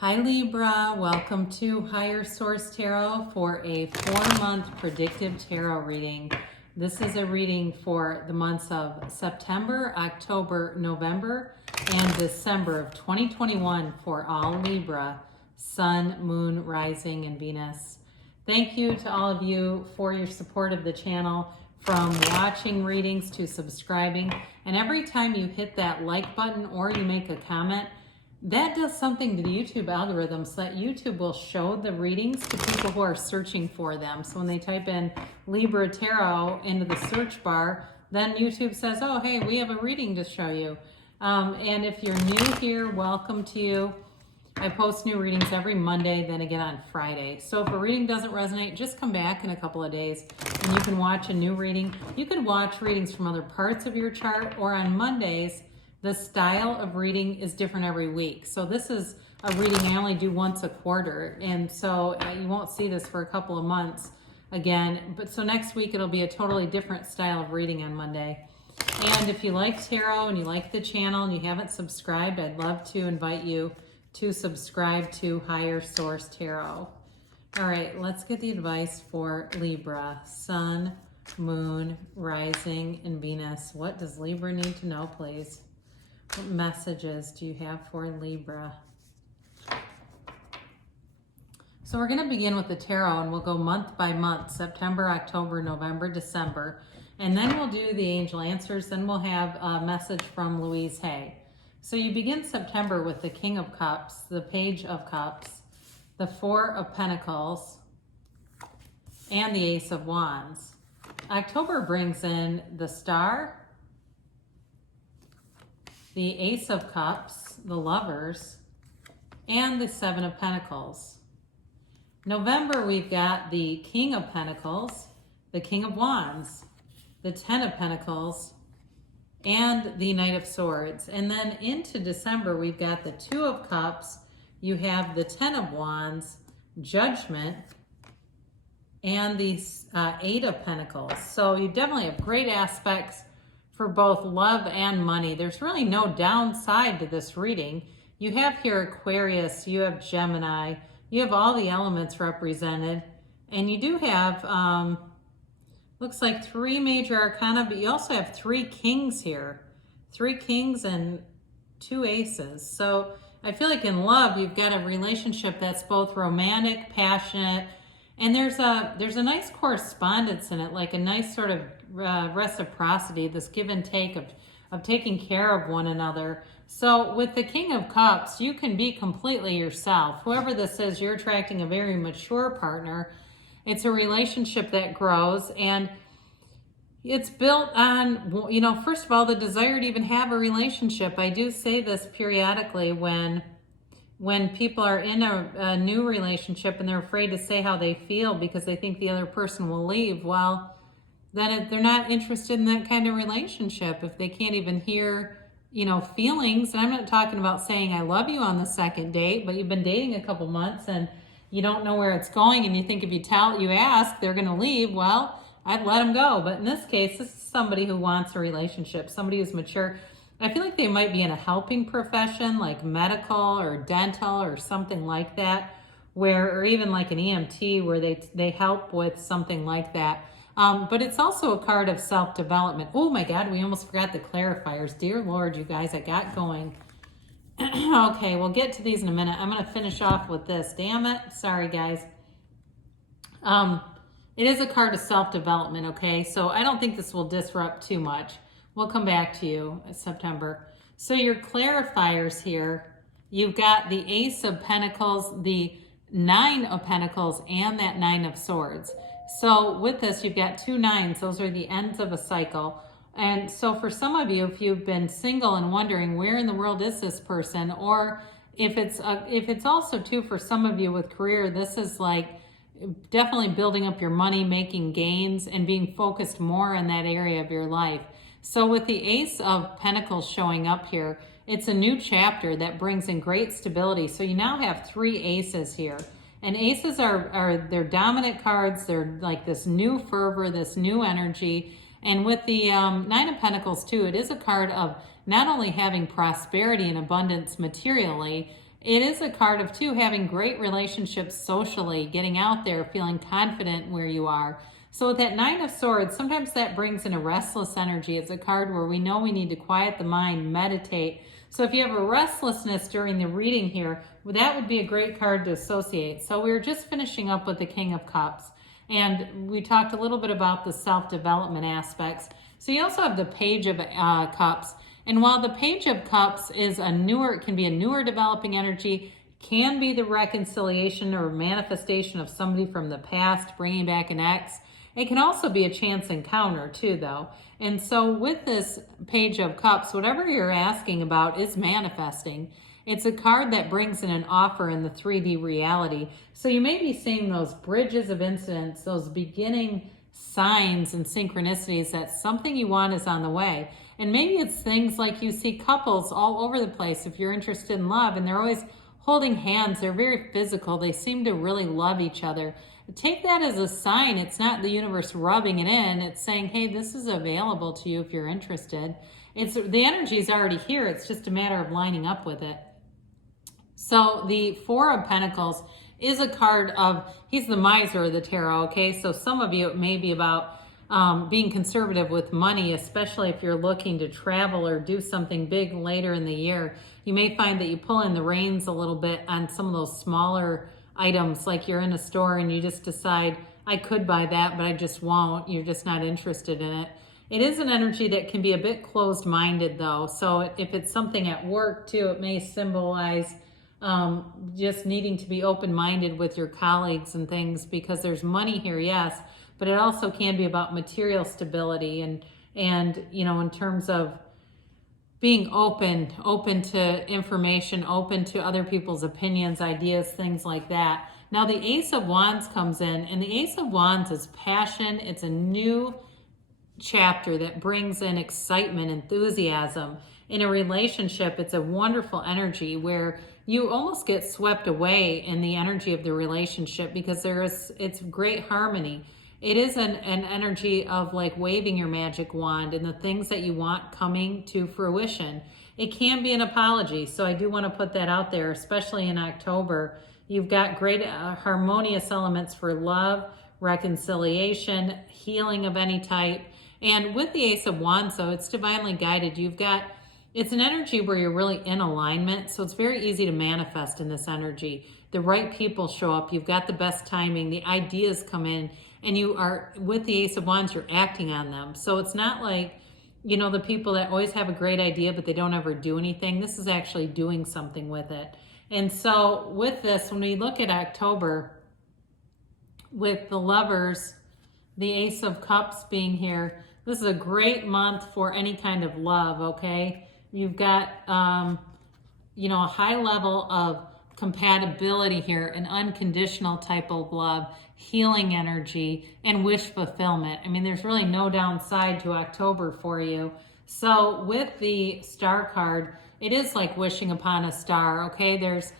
Hi Libra, welcome to Higher Source Tarot for a 4-month predictive tarot reading. This is a reading for the months of September, October, November, and December of 2021 for all Libra, Sun, Moon, Rising, and Venus. Thank you to all of you for your support of the channel, from watching readings to subscribing. And every time you hit that like button or you make a comment, that does something to the YouTube algorithm, so that YouTube will show the readings to people who are searching for them. So when they type in LIBRA Tarot into the search bar, then YouTube says, oh, hey, we have a reading to show you. And if you're new here, welcome to you. I post new readings every Monday, then again on Friday. So if a reading doesn't resonate, just come back in a couple of days and you can watch a new reading. You can watch readings from other parts of your chart, or on Mondays, the style of reading is different every week. So this is a reading I only do once a quarter. And so you won't see this for a couple of months again. But so next week, it'll be a totally different style of reading on Monday. And if you like tarot and you like the channel and you haven't subscribed, I'd love to invite you to subscribe to Higher Source Tarot. All right, let's get the advice for Libra, Sun, Moon, Rising, and Venus. What does Libra need to know, please? What messages do you have for Libra? So we're going to begin with the tarot, and we'll go month by month, September, October, November, December. And then we'll do the angel answers. Then we'll have a message from Louise Hay. So you begin September with the King of Cups, the Page of Cups, the Four of Pentacles, and the Ace of Wands. October brings in the Star, the Ace of Cups, the Lovers, and the Seven of Pentacles. November, we've got the King of Pentacles, the King of Wands, the Ten of Pentacles, and the Knight of Swords. And then into December, we've got the Two of Cups, you have the Ten of Wands, Judgment, and the Eight of Pentacles. So you definitely have great aspects for both love and money. There's really no downside to this reading. You have here Aquarius, you have Gemini, you have all the elements represented, and you do have, looks like 3 major arcana, but you also have 3 kings here. 3 kings and 2 aces. So I feel like in love, you've got a relationship that's both romantic, passionate, and there's a nice correspondence in it, like a nice sort of reciprocity, this give and take of taking care of one another. So with the King of Cups, you can be completely yourself. Whoever this is, you're attracting a very mature partner. It's a relationship that grows, and it's built on, you know, first of all, the desire to even have a relationship. I do say this periodically when people are in a new relationship and they're afraid to say how they feel because they think the other person will leave. Well, then they're not interested in that kind of relationship if they can't even hear, you know, feelings. And I'm not talking about saying I love you on the second date, but you've been dating a couple months and you don't know where it's going, and you think if you ask, they're going to leave. Well, I'd let them go. But in this case, this is somebody who wants a relationship, somebody who's mature. I feel like they might be in a helping profession, like medical or dental or something like that, or even like an EMT, where they help with something like that. But it's also a card of self-development. Oh my God, we almost forgot the clarifiers. Dear Lord, you guys, I got going. Okay, we'll get to these in a minute. I'm going to finish off with this. Damn it. Sorry, guys. It is a card of self-development, okay? So I don't think this will disrupt too much. We'll come back to you in September. So your clarifiers here, you've got the Ace of Pentacles, the 9 of Pentacles, and that 9 of Swords. So with this, you've got 2 9s. Those are the ends of a cycle. And so for some of you, if you've been single and wondering where in the world is this person, or if it's also too for some of you with career, this is like definitely building up your money, making gains, and being focused more in that area of your life. So with the Ace of Pentacles showing up here, it's a new chapter that brings in great stability. So you now have 3 aces here. And aces they're dominant cards. They're like this new fervor, this new energy. And with the 9 of Pentacles too, it is a card of not only having prosperity and abundance materially, It is a card of two, having great relationships socially, getting out there, feeling confident where you are. So with that Nine of Swords, sometimes that brings in a restless energy. It's a card where we know we need to quiet the mind, meditate. So if you have a restlessness during the reading here, that would be a great card to associate. So we were just finishing up with the King of Cups, and we talked a little bit about the self-development aspects. So you also have the Page of Cups. And while the Page of Cups is it can be a newer developing energy, can be the reconciliation or manifestation of somebody from the past, bringing back an ex. It can also be a chance encounter too, though. And so with this Page of Cups, whatever you're asking about is manifesting. It's a card that brings in an offer in the 3D reality. So you may be seeing those bridges of incidents, those beginning signs and synchronicities that something you want is on the way. And maybe it's things like you see couples all over the place if you're interested in love, and they're always holding hands. They're very physical. They seem to really love each other. Take that as a sign. It's not the universe rubbing it in. It's saying, hey, this is available to you if you're interested. The energy is already here. It's just a matter of lining up with it. So the Four of Pentacles is a card of, he's the miser of the tarot, okay? So some of you, it may be about being conservative with money, especially if you're looking to travel or do something big later in the year. You may find that you pull in the reins a little bit on some of those smaller items, like you're in a store and you just decide, I could buy that, but I just won't. You're just not interested in it. It is an energy that can be a bit closed-minded, though. So if it's something at work, too, it may symbolize just needing to be open-minded with your colleagues and things, because there's money here, yes, but it also can be about material stability and you know, in terms of being open to information, open to other people's opinions, ideas, things like that. Now the Ace of Wands comes in, and the Ace of Wands is passion. It's a new chapter that brings in excitement, enthusiasm. In a relationship, it's a wonderful energy where you almost get swept away in the energy of the relationship, because it's great harmony. It is an energy of like waving your magic wand and the things that you want coming to fruition. It can be an apology, so I do want to put that out there, especially in October. You've got great harmonious elements for love, reconciliation, healing of any type. And with the Ace of Wands, though, it's divinely guided. It's an energy where you're really in alignment, so it's very easy to manifest in this energy. The right people show up, you've got the best timing, the ideas come in, and you are, with the Ace of Wands, you're acting on them. So it's not like, you know, the people that always have a great idea, but they don't ever do anything. This is actually doing something with it. And so with this, when we look at October, with the Lovers, the Ace of Cups being here, this is a great month for any kind of love, okay? You've got, you know, a high level of compatibility here, an unconditional type of love, healing energy, and wish fulfillment. I mean, there's really no downside to October for you. So with the Star card, it is like wishing upon a star, okay? There's,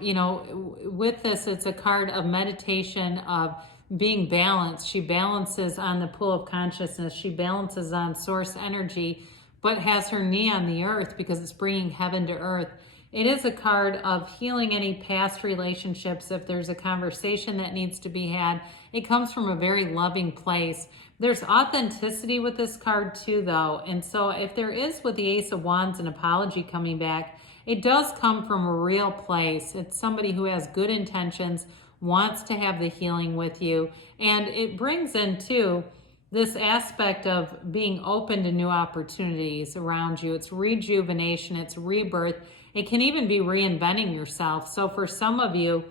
you know, with this, it's a card of meditation, of being balanced. She balances on the pool of consciousness. She balances on source energy, but has her knee on the earth because it's bringing heaven to earth. It is a card of healing any past relationships. If there's a conversation that needs to be had, it comes from a very loving place. There's authenticity with this card too, though. And so if there is, with the Ace of Wands, an apology coming back, it does come from a real place. It's somebody who has good intentions, wants to have the healing with you. And it brings in too this aspect of being open to new opportunities around you. It's rejuvenation, it's rebirth. It can even be reinventing yourself. So for some of you,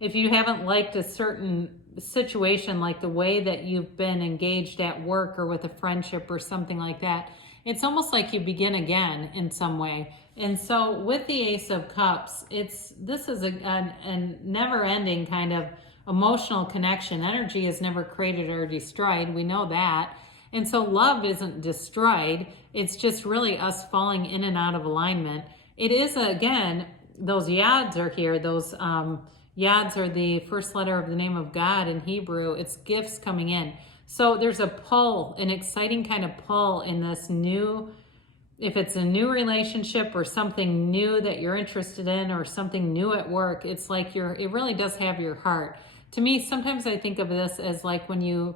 if you haven't liked a certain situation, like the way that you've been engaged at work or with a friendship or something like that, it's almost like you begin again in some way. And so with the Ace of Cups, this is a never-ending kind of emotional connection. Energy is never created or destroyed. We know that. And so love isn't destroyed. It's just really us falling in and out of alignment. It is, again, those yads are here. Those yads are the first letter of the name of God in Hebrew. It's gifts coming in. So there's a pull, an exciting kind of pull in this new if it's a new relationship or something new that you're interested in or something new at work, it's like it really does have your heart. To me, sometimes I think of this as like when you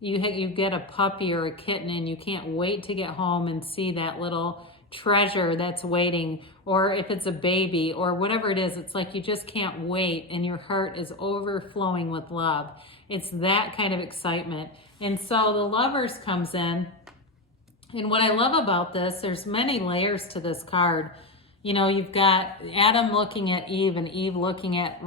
get a puppy or a kitten and you can't wait to get home and see that little treasure that's waiting, or if it's a baby or whatever it is, it's like you just can't wait and your heart is overflowing with love. It's that kind of excitement. And so the Lovers comes in. And what I love about this, there's many layers to this card. You know, you've got Adam looking at Eve and Eve looking at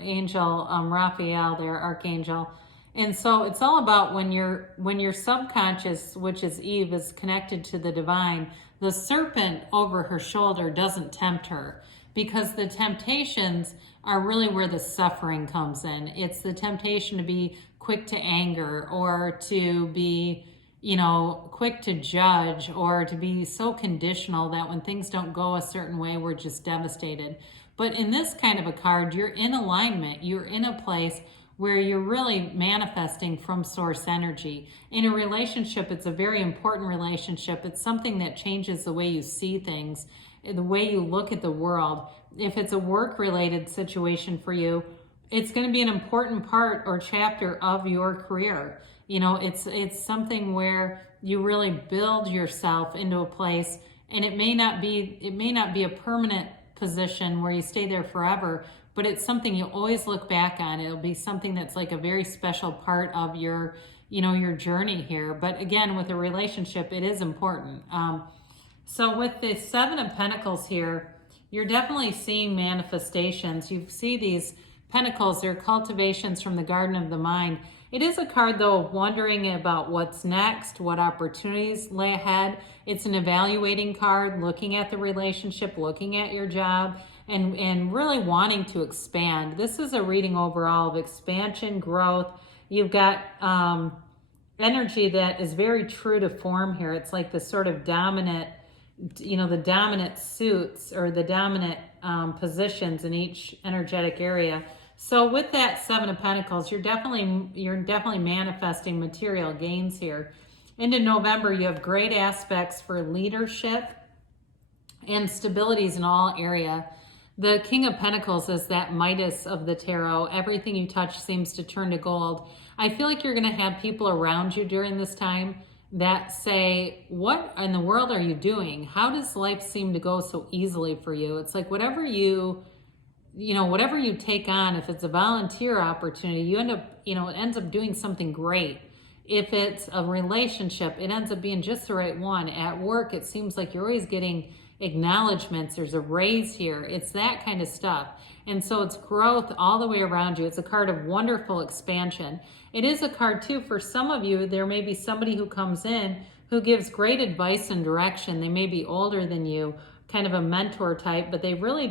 Angel Raphael, their archangel. And so it's all about when your subconscious, which is Eve, is connected to the divine, the serpent over her shoulder doesn't tempt her, because the temptations are really where the suffering comes in. It's the temptation to be quick to anger, or to be, you know, quick to judge, or to be so conditional that when things don't go a certain way, we're just devastated. But in this kind of a card, you're in alignment. You're in a place where you're really manifesting from source energy. In a relationship, it's a very important relationship. It's something that changes the way you see things, the way you look at the world. If it's a work-related situation for you, it's going to be an important part or chapter of your career. You know, it's something where you really build yourself into a place, and it may not be a permanent position where you stay there forever, but it's something you always look back on. It'll be something that's like a very special part of your, you know, your journey here. But again, with a relationship, it is important. So with the Seven of Pentacles here, you're definitely seeing manifestations. You see these Pentacles, they're cultivations from the Garden of the Mind. It is a card, though, of wondering about what's next, what opportunities lay ahead. It's an evaluating card, looking at the relationship, looking at your job, and really wanting to expand. This is a reading overall of expansion, growth. You've got energy that is very true to form here. It's like the sort of dominant, you know, the dominant suits or the dominant positions in each energetic area. So with that Seven of Pentacles, you're definitely manifesting material gains here. Into November, you have great aspects for leadership and stabilities in all area. The King of Pentacles is that Midas of the tarot. Everything you touch seems to turn to gold. I feel like you're going to have people around you during this time that say, what in the world are you doing? How does life seem to go so easily for you? It's like whatever you take on, if it's a volunteer opportunity, you end up, it ends up doing something great. If it's a relationship, it ends up being just the right one. At work, it seems like you're always getting acknowledgments. There's a raise here. It's that kind of stuff. And so it's growth all the way around you. It's a card of wonderful expansion. It is a card too, for some of you, there may be somebody who comes in who gives great advice and direction. They may be older than you, kind of a mentor type, but they really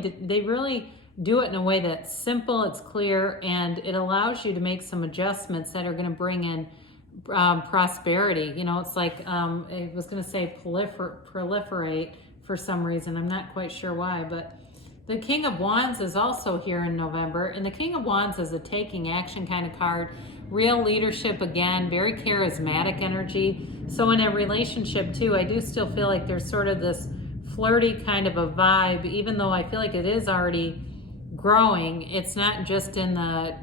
do it in a way that's simple, it's clear, and it allows you to make some adjustments that are going to bring in prosperity. It's like, I was going to say proliferate for some reason. I'm not quite sure why, but the King of Wands is also here in November, and the King of Wands is a taking action kind of card. Real leadership again, very charismatic energy. So in a relationship too, I do still feel like there's sort of this flirty kind of a vibe, even though I feel like it is already growing. It's not just in the,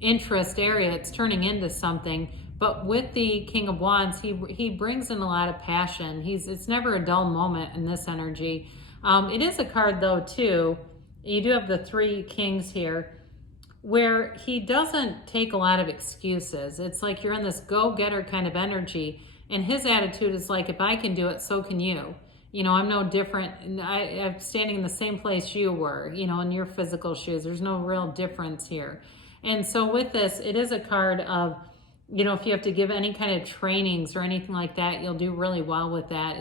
interest area, it's turning into something. But with the King of Wands, he brings in a lot of passion. It's never a dull moment in this energy. It is a card though too, you do have the three kings here, where he doesn't take a lot of excuses. It's like you're in this go-getter kind of energy, and his attitude is like, if I can do it, so can you. I'm no different. I'm standing in the same place you were, in your physical shoes. There's no real difference here. And so with this, it is a card of, if you have to give any kind of trainings or anything like that, you'll do really well with that.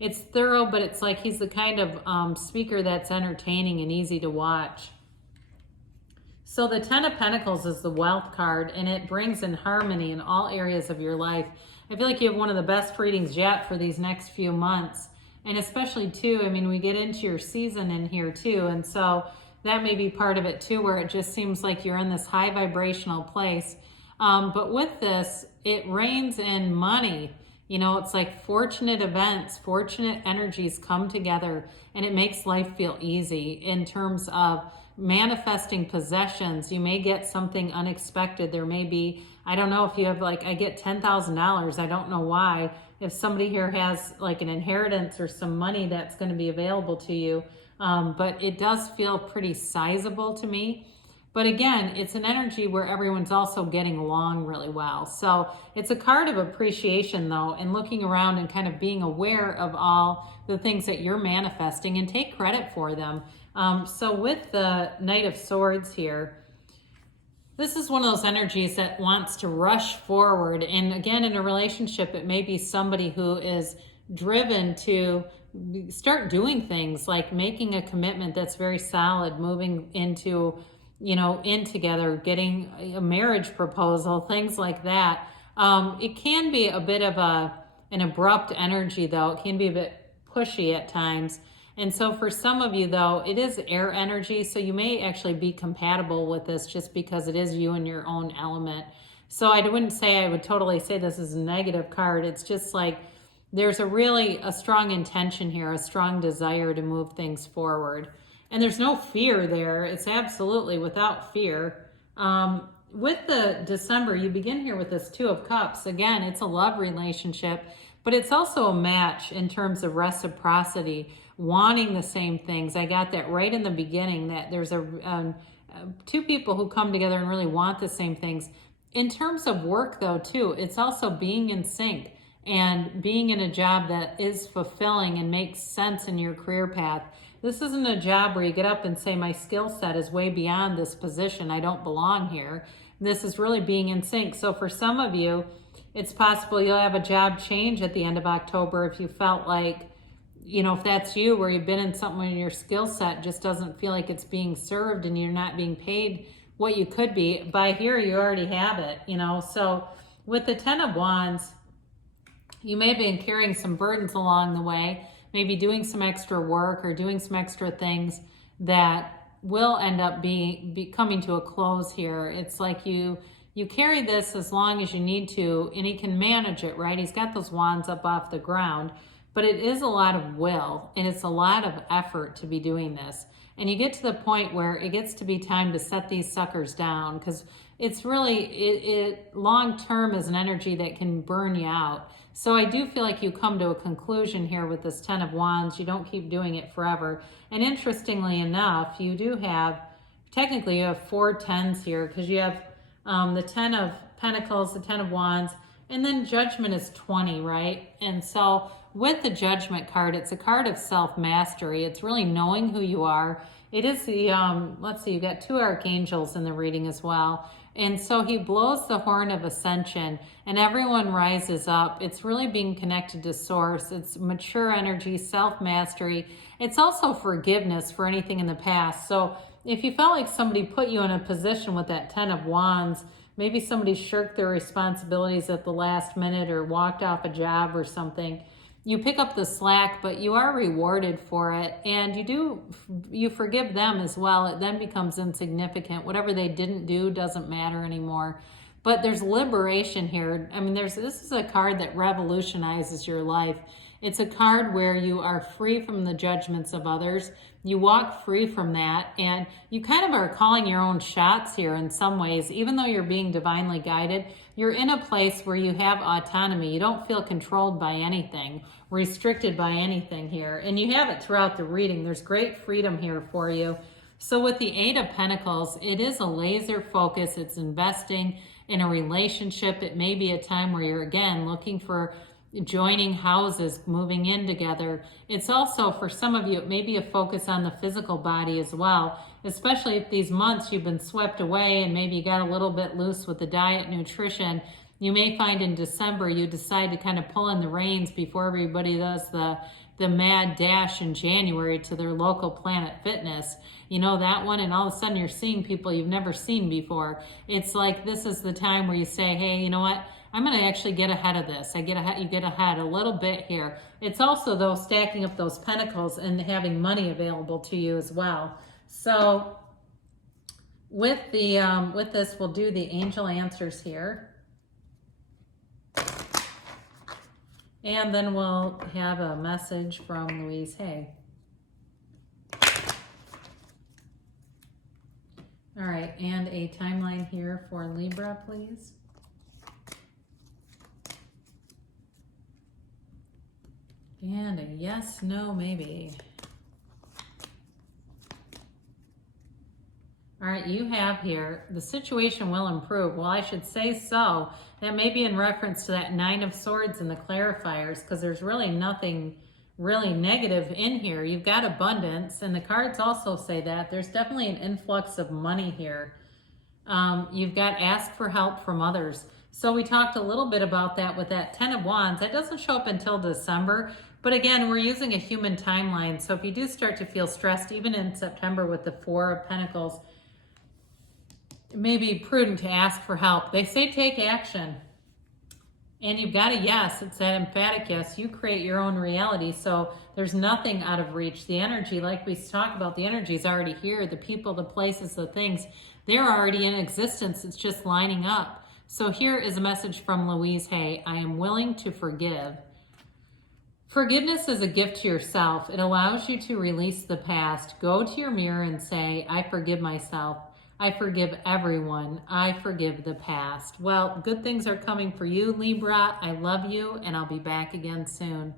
It's thorough, but it's like he's the kind of speaker that's entertaining and easy to watch. So the Ten of Pentacles is the wealth card, and it brings in harmony in all areas of your life. I feel like you have one of the best readings yet for these next few months. And especially too, we get into your season in here too. And so that may be part of it too, where it just seems like you're in this high vibrational place. But with this, it rains in money. You know, it's like fortunate events, fortunate energies come together, and it makes life feel easy in terms of manifesting possessions. You may get something unexpected. There may be, I don't know if you have, like, I get $10,000. I don't know why. If somebody here has like an inheritance or some money that's going to be available to you, but it does feel pretty sizable to me. But again, it's an energy where everyone's also getting along really well. So it's a card of appreciation, though, and looking around and kind of being aware of all the things that you're manifesting and take credit for them. So with the Knight of Swords here, this is one of those energies that wants to rush forward. And again, in a relationship, it may be somebody who is driven to start doing things like making a commitment that's very solid, moving into, you know, in together, getting a marriage proposal, things like that. It can be a bit of an abrupt energy, though. It can be a bit pushy at times. And so for some of you, though, it is air energy, so you may actually be compatible with this just because it is you and your own element. So I wouldn't say, I would totally say this is a negative card. It's just like there's a strong intention here, a strong desire to move things forward. And there's no fear there. It's absolutely without fear. With the December, you begin here with this Two of Cups. Again, it's a love relationship, but it's also a match in terms of reciprocity, wanting the same things. I got that right in the beginning, that there's two people who come together and really want the same things. In terms of work, though, too, it's also being in sync and being in a job that is fulfilling and makes sense in your career path. This isn't a job where you get up and say, my skill set is way beyond this position, I don't belong here. This is really being in sync. So for some of you, it's possible you'll have a job change at the end of October if you felt like, you know, if that's you, where you've been in something where your skill set just doesn't feel like it's being served and you're not being paid what you could be. By here, you already have it, you know. So with the Ten of Wands, you may have been carrying some burdens along the way, maybe doing some extra work or doing some extra things that will end up be coming to a close here. It's like you carry this as long as you need to, and he can manage it, right? He's got those wands up off the ground, but it is a lot of will, and it's a lot of effort to be doing this. And you get to the point where it gets to be time to set these suckers down, because it's really, it long-term is an energy that can burn you out. So I do feel like you come to a conclusion here with this Ten of Wands. You don't keep doing it forever. And interestingly enough, you do have, technically you have 4 tens here, because you have the Ten of Pentacles, the Ten of Wands, and then Judgment is 20, right? And so with the Judgment card, it's a card of self-mastery. It's really knowing who you are. It is the, let's see, you've got 2 archangels in the reading as well. And so he blows the horn of ascension and everyone rises up. It's really being connected to source. It's mature energy, self-mastery. It's also forgiveness for anything in the past. So if you felt like somebody put you in a position with that Ten of Wands, maybe somebody shirked their responsibilities at the last minute or walked off a job or something, you pick up the slack, but you are rewarded for it, and you forgive them as well. It then becomes insignificant. Whatever they didn't do doesn't matter anymore. But there's liberation here. I mean, this is a card that revolutionizes your life. It's a card where you are free from the judgments of others. You walk free from that, and you kind of are calling your own shots here in some ways. Even though you're being divinely guided, you're in a place where you have autonomy. You don't feel controlled by anything, restricted by anything here. And you have it throughout the reading. There's great freedom here for you. So with the Eight of Pentacles, it is a laser focus. It's investing in a relationship. It may be a time where you're, again, looking for joining houses, moving in together. It's also, for some of you, it may be a focus on the physical body as well, especially if these months you've been swept away and maybe you got a little bit loose with the diet, nutrition. You may find in December you decide to kind of pull in the reins before everybody does the mad dash in January to their local Planet Fitness. You know that one, and all of a sudden you're seeing people you've never seen before. It's like this is the time where you say, hey, you know what? I'm going to actually get ahead of this. You get ahead a little bit here. It's also, though, stacking up those pentacles and having money available to you as well. So with this, we'll do the angel answers here. And then we'll have a message from Louise Hay. All right, and a timeline here for Libra, please. And a yes, no, maybe. All right, you have here, the situation will improve. Well, I should say so. That may be in reference to that Nine of Swords and the clarifiers, because there's really nothing really negative in here. You've got abundance, and the cards also say that. There's definitely an influx of money here. You've got ask for help from others. So we talked a little bit about that with that Ten of Wands. That doesn't show up until December. But again, we're using a human timeline. So if you do start to feel stressed, even in September with the Four of Pentacles, it may be prudent to ask for help. They say take action. And you've got a yes. It's that emphatic yes. You create your own reality. So there's nothing out of reach. The energy, like we talked about, the energy is already here. The people, the places, the things, they're already in existence. It's just lining up. So here is a message from Louise Hay. I am willing to forgive. Forgiveness is a gift to yourself. It allows you to release the past. Go to your mirror and say, I forgive myself. I forgive everyone. I forgive the past. Well, good things are coming for you, Libra. I love you, and I'll be back again soon.